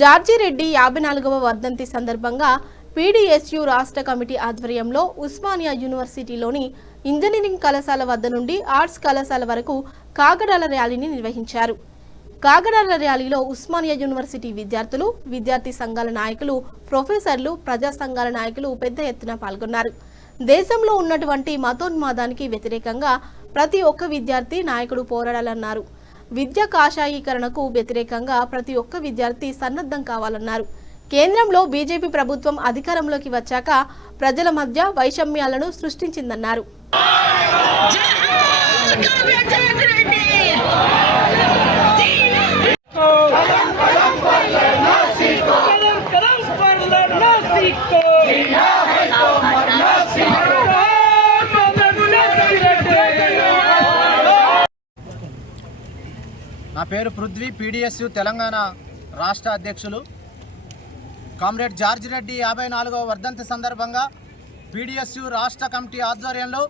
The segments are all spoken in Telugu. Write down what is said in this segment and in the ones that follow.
జార్జి రెడ్డి 54వ వర్ధంతి సందర్భంగా పీడీఎస్యు రాష్ట్ర కమిటీ ఆధ్వర్యంలో ఉస్మానియా యూనివర్సిటీలోని ఇంజనీరింగ్ కళాశాల వద్ద నుండి ఆర్ట్స్ కళాశాల వరకు కాగడాల ర్యాలీని నిర్వహించారు. కాగడాల ర్యాలీలో ఉస్మానియా యూనివర్సిటీ విద్యార్థులు, విద్యార్థి సంఘాల నాయకులు, ప్రొఫెసర్లు, ప్రజా సంఘాల నాయకులు పెద్ద ఎత్తున పాల్గొన్నారు. దేశంలో ఉన్నటువంటి మతోన్మాదానికి వ్యతిరేకంగా ప్రతి ఒక్క విద్యార్థి నాయకుడు పోరాడాలన్నారు. విద్యా కాషాయీకరణకు వ్యతిరేకంగా ప్రతి ఒక్క విద్యార్థి సన్నద్ధం కావాలన్నారు. కేంద్రంలో బీజేపీ ప్రభుత్వం అధికారంలోకి వచ్చాక ప్రజల మధ్య వైషమ్యాలను సృష్టించిందన్నారు. నా పేరు పృథ్వీ, పీడీఎస్యు తెలంగాణ రాష్ట్ర అధ్యక్షులు. కామ్రేడ్ జార్జి రెడ్డి 54వ వర్ధంతి సందర్భంగా పీడీఎస్యు రాష్ట్ర కమిటీ ఆధ్వర్యంలో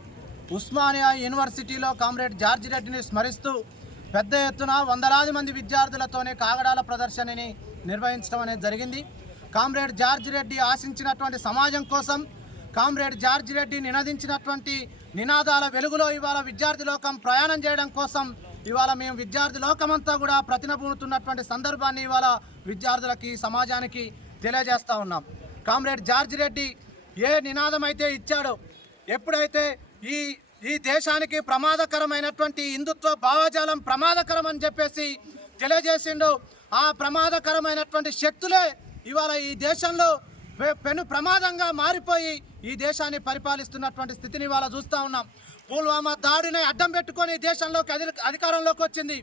ఉస్మానియా యూనివర్సిటీలో కామ్రేడ్ జార్జి రెడ్డిని స్మరిస్తూ పెద్ద ఎత్తున వందలాది మంది విద్యార్థులతోనే కాగడాల ప్రదర్శనని నిర్వహించడం అనేది జరిగింది. కామ్రేడ్ జార్జి రెడ్డి ఆశించినటువంటి సమాజం కోసం, కామ్రేడ్ జార్జి రెడ్డి నినదించినటువంటి నినాదాల వెలుగులో ఇవాళ విద్యార్థి లోకం ప్రయాణం చేయడం కోసం ఇవాళ మేము విద్యార్థి లోకమంతా కూడా ప్రతినబూనుతున్నటువంటి సందర్భాన్ని ఇవాళ విద్యార్థులకి, సమాజానికి తెలియజేస్తూ ఉన్నాం. కామ్రేడ్ జార్జి రెడ్డి ఏ నినాదం అయితే ఇచ్చాడో, ఎప్పుడైతే ఈ దేశానికి ప్రమాదకరమైనటువంటి హిందుత్వ భావజాలం ప్రమాదకరం అని చెప్పేసి తెలియజేసిండో, ఆ ప్రమాదకరమైనటువంటి శక్తులే ఇవాళ ఈ దేశంలో పెను ప్రమాదంగా మారిపోయి ఈ దేశాన్ని పరిపాలిస్తున్నటువంటి స్థితిని ఇవాళ చూస్తూ ఉన్నాం. పుల్వామా దాడిని అడ్డం పెట్టుకొని దేశంలోకి అధికారంలోకి వచ్చింది.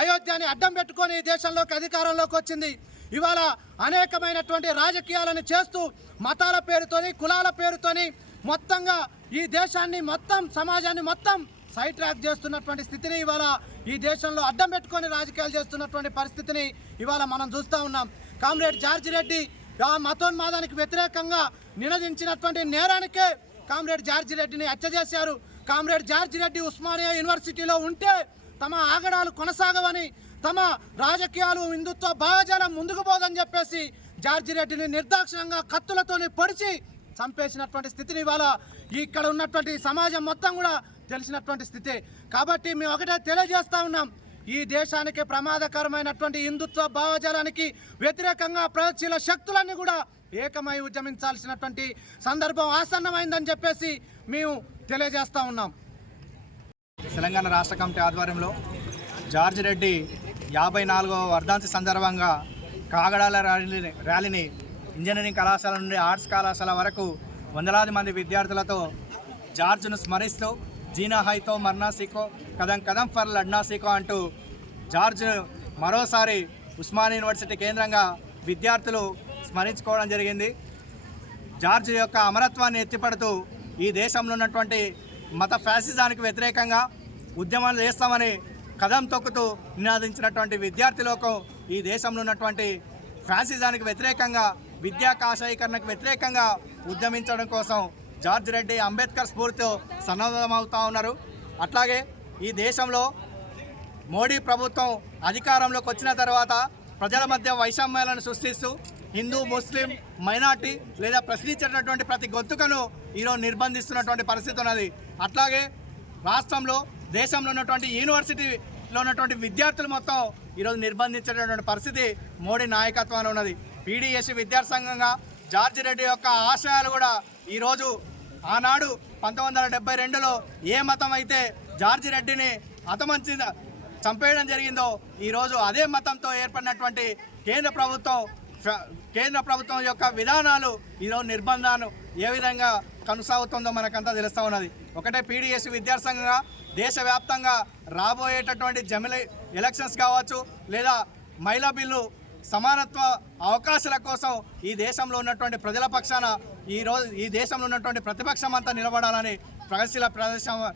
అయోధ్యని అడ్డం పెట్టుకొని దేశంలోకి అధికారంలోకి వచ్చింది. ఇవాళ అనేకమైనటువంటి రాజకీయాలను చేస్తూ మతాల పేరుతోని, కులాల పేరుతోని మొత్తంగా ఈ దేశాన్ని మొత్తం, సమాజాన్ని మొత్తం సైడ్ ట్రాక్ చేస్తున్నటువంటి స్థితిని ఇవాళ ఈ దేశంలో అడ్డం పెట్టుకొని రాజకీయాలు చేస్తున్నటువంటి పరిస్థితిని ఇవాళ మనం చూస్తూ ఉన్నాం. కామ్రేడ్ జార్జి రెడ్డి ఆ మతోన్మాదానికి వ్యతిరేకంగా నినదించినటువంటి నేరానికే కామ్రేడ్ జార్జి రెడ్డిని హత్య చేశారు. కామ్రేడ్ జార్జి రెడ్డి ఉస్మానియా యూనివర్సిటీలో ఉంటే తమ ఆగడాలు కొనసాగవని, తమ రాజకీయాలు, హిందుత్వ భావజాలం ముందుకు పోదని చెప్పేసి జార్జి రెడ్డిని నిర్దాక్షిణ్యంగా కత్తులతోని పొడిచి చంపేసినటువంటి స్థితిని ఇవాళ ఇక్కడ ఉన్నటువంటి సమాజం మొత్తం కూడా తెలిసినటువంటి స్థితి. కాబట్టి మేము ఒకటే తెలియజేస్తా ఉన్నాం, ఈ దేశానికి ప్రమాదకరమైనటువంటి హిందుత్వ భావజాలానికి వ్యతిరేకంగా ప్రగతిశీల శక్తులన్నీ కూడా ఏకమై ఉద్యమించాల్సినటువంటి సందర్భం ఆసన్నమైందని చెప్పేసి మేము తెలియజేస్తూ ఉన్నాం. తెలంగాణ రాష్ట్ర కమిటీ ఆధ్వర్యంలో జార్జి రెడ్డి 54వ వర్ధంతి సందర్భంగా కాగడాల ర్యాలీని ఇంజనీరింగ్ కళాశాల నుండి ఆర్ట్స్ కళాశాల వరకు వందలాది మంది విద్యార్థులతో జార్జ్ను స్మరిస్తూ జీనా హైతో మర్నా సీకో, కదం కదం ఫర్ లడ్నా సీకో అంటూ జార్జ్ మరోసారి ఉస్మానియా యూనివర్సిటీ కేంద్రంగా విద్యార్థులు స్మరించుకోవడం జరిగింది. జార్జ్ యొక్క అమరత్వాన్ని ఎత్తిపడుతూ ఈ దేశంలో ఉన్నటువంటి మత ఫ్యాసిజానికి వ్యతిరేకంగా ఉద్యమాలు చేస్తామని కదం తొక్కుతూ నినాదించినటువంటి విద్యార్థి లోకం ఈ దేశంలో ఉన్నటువంటి ఫ్యాసిజానికి వ్యతిరేకంగా, విద్యా కాషాయీకరణకు వ్యతిరేకంగా ఉద్యమించడం కోసం జార్జి రెడ్డి అంబేద్కర్ స్ఫూర్తితో సన్నద్ధమవుతూ ఉన్నారు. అట్లాగే ఈ దేశంలో మోడీ ప్రభుత్వం అధికారంలోకి వచ్చిన తర్వాత ప్రజల మధ్య వైషమ్యాలను సృష్టిస్తూ హిందూ, ముస్లిం, మైనార్టీ లేదా ప్రశ్నించేటటువంటి ప్రతి గొంతుకను ఈరోజు నిర్బంధిస్తున్నటువంటి పరిస్థితి ఉన్నది. అట్లాగే రాష్ట్రంలో, దేశంలో ఉన్నటువంటి యూనివర్సిటీలో ఉన్నటువంటి విద్యార్థులు మొత్తం ఈరోజు నిర్బంధించేటటువంటి పరిస్థితి మోడీ నాయకత్వాన్ని ఉన్నది. పీడీఎస్యు విద్యార్థి సంఘంగా జార్జి రెడ్డి యొక్క ఆశయాలు కూడా ఈరోజు ఆనాడు 1972లో ఏ మతం అయితే జార్జి రెడ్డిని హతమంచి చంపేయడం జరిగిందో, ఈరోజు అదే మతంతో ఏర్పడినటువంటి కేంద్ర ప్రభుత్వం యొక్క విధానాలు ఈరోజు నిర్బంధాలు ఏ విధంగా కొనసాగుతుందో మనకంతా తెలుస్తూ ఉన్నది. ఒకటే పీడీఎస్ విద్యార్థి సంఘంగా దేశవ్యాప్తంగా రాబోయేటటువంటి జమిలి ఎలక్షన్స్ కావచ్చు, లేదా మహిళా బిల్లు, సమానత్వ అవకాశాల కోసం ఈ దేశంలో ఉన్నటువంటి ప్రజల పక్షాన ఈ దేశంలో ఉన్నటువంటి ప్రతిపక్షం అంతా నిలబడాలని ప్రగతిశీల ప్రదేశం